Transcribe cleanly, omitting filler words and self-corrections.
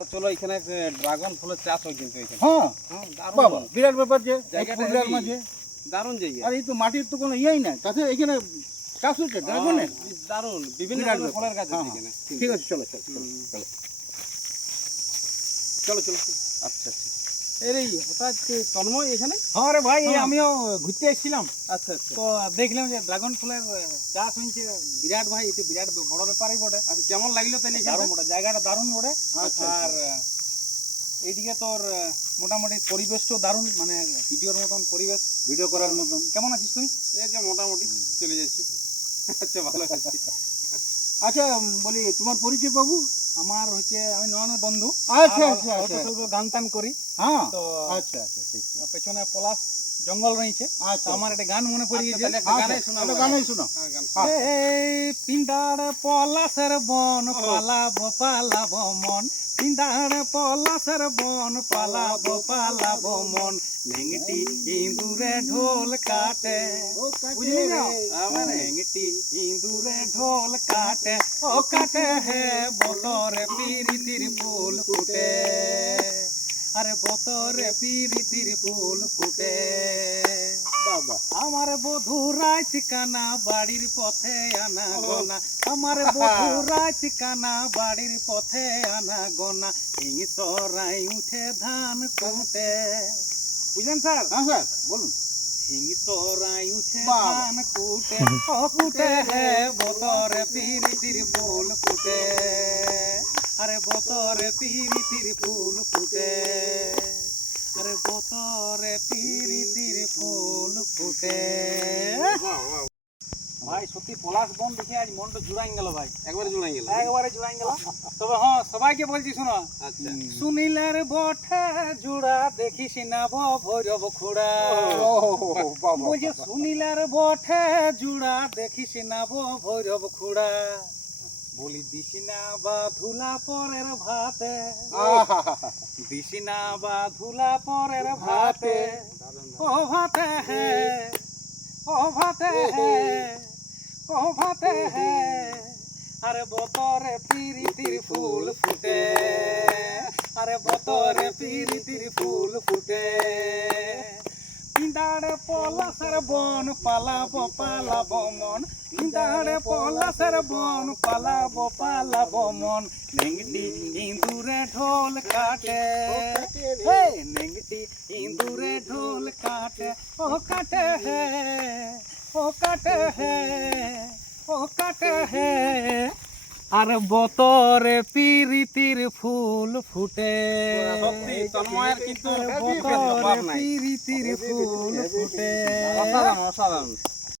চলো এখানে ড্রাগন ফলের চাষ হয় কিন্তু এখানে। হ্যাঁ দারুণ বাবা বিরাট ব্যাপার যে জায়গাটা ফুলের হেভি। মাঝে। দারুণ জায়গা। আর এই তো মাটির তো কোনো ইয়েই নাই, তাতে এখানে চাষ হচ্ছে ড্রাগনের। দারুণ বিভিন্ন বিরাট ধরনের ব্যাপার। ফলের গাছ আছে হ্যাঁ, এখানে। ঠিক আছে চলো চলো চলো চলো চলো চলো চলো। আচ্ছা আচ্ছা। এই হঠাৎ তন্ময় এখানে? হ্যাঁ রে ভাই, হ্যাঁ। আমিও ঘুরতে এসেছিলাম, আচ্ছা আচ্ছা। তো দেখলাম যে ড্রাগন ফলের চাষ হয়েছে। বিরাট ভাই, এটা বিরাট বড় ব্যাপারই বটে। আচ্ছা কেমন লাগলো তাহলে এখানে? দারুণ বটে, জায়গাটা দারুণ বটে। আচ্ছা, আর এইদিকে তোর মোটামুটি পরিবেশটাও দারুণ, মানে ভিডিওর মতন পরিবেশ। ভিডিও করার মতন। কেমন আছিস তুই? এই যে মোটামুটি চলে যাচ্ছি। আচ্ছা ভালো আছি। আচ্ছা বলি তোমার পরিচয় বাবু? আমার হচ্ছে, আমি নয়নের বন্ধু। আচ্ছা আর আচ্ছা অল্প আচ্ছা স্বল্প গান টান করি। হ্যাঁ তো আচ্ছা আচ্ছা ঠিক ঠিক। পেছনে পলাশ জঙ্গল রয়েছে, আচ্ছা তো আমার একটা গান মনে পড়ে আচ্ছা, গেছে। তাহলে একটা গানই শোনাও। একটা গানই শোনো। হ্যাঁ, গান হ্যাঁ। এই পিন্ডার পলাশের বন পালাবো পালাবো মন, পিন্ডার পলাশের বন পালাবো পালাবো মন, নেংটি ইঁদুরে ঢোল কাটে। বুঝলি না? আমার নেংটি ইঁদুরে ঢোল কাটে, ও কাটে হে বতরে পিরিতির ফুল ফুটে, আরে বতরে পিরিতির ফুল ফুটে। বাবা আমার বধুরাই ঠিকানা বাড়ির পথে আনা গোনা, আমার বধুরাই ঠিকানা বাড়ির পথে আনা গোনা, এই সরাই উঠে ধান কুটে। বুঝলেন স্যার? হ্যাঁ স্যার বলুন। হিংসরাই উঠে বাবা। ধান কুটে, ও কুটে হে বতরে পিরিতির ফুল ফুটে, আরে বতরে পিরিতির ফুল ফুটে, আরে বতরে পিরিতির ফুল ফুটে। ভাই সত্যি পলাশ বন দেখে আজ মনটা জুড়াই গেল ভাই, একবারে জুড়ে গেল। একবারে জুড়াই গেল। তবে হ্যাঁ, সবাইকে বলছি শোনো, আচ্ছা। সুনীলের বঠে জুড়া দেখিস না ভৈরব খুড়া। ও বাবা বলছে সুনীলের বঠে জুড়া দেখিস না ভৈরব খুড়া, বলি দিস না বা ধুলা পরের ভাতে, দিস না বা ধুলা পরের ভাতে, ও ভাতে হে, ও ভাতে হে, ও ভাতে হে, আরে বতরে পিরিতির ফুল ফুটে, আরে বতরে পিরিতির ফুল ফুটে। পিন্ডাড়ে পলাশের বন পালাবো পালাবো মন, পিন্ডাড়ে পলাশের বন পালাবো পালাবো মন, নেংটি ইঁদুরে ঢোল কাটে, হে নেংটি ইঁদুরে ঢোল কাটে, ও কাটে হে, ও কাটে হে, ও কাটে হে, আর বতরে পিরিতির ফুল ফুটে। সত্যি তন্ময়ের কিন্তু আর হেভি অভাব বতরে নাই। পিরিতির ফুল ফুটে। অসাধারণ অসাধারণ।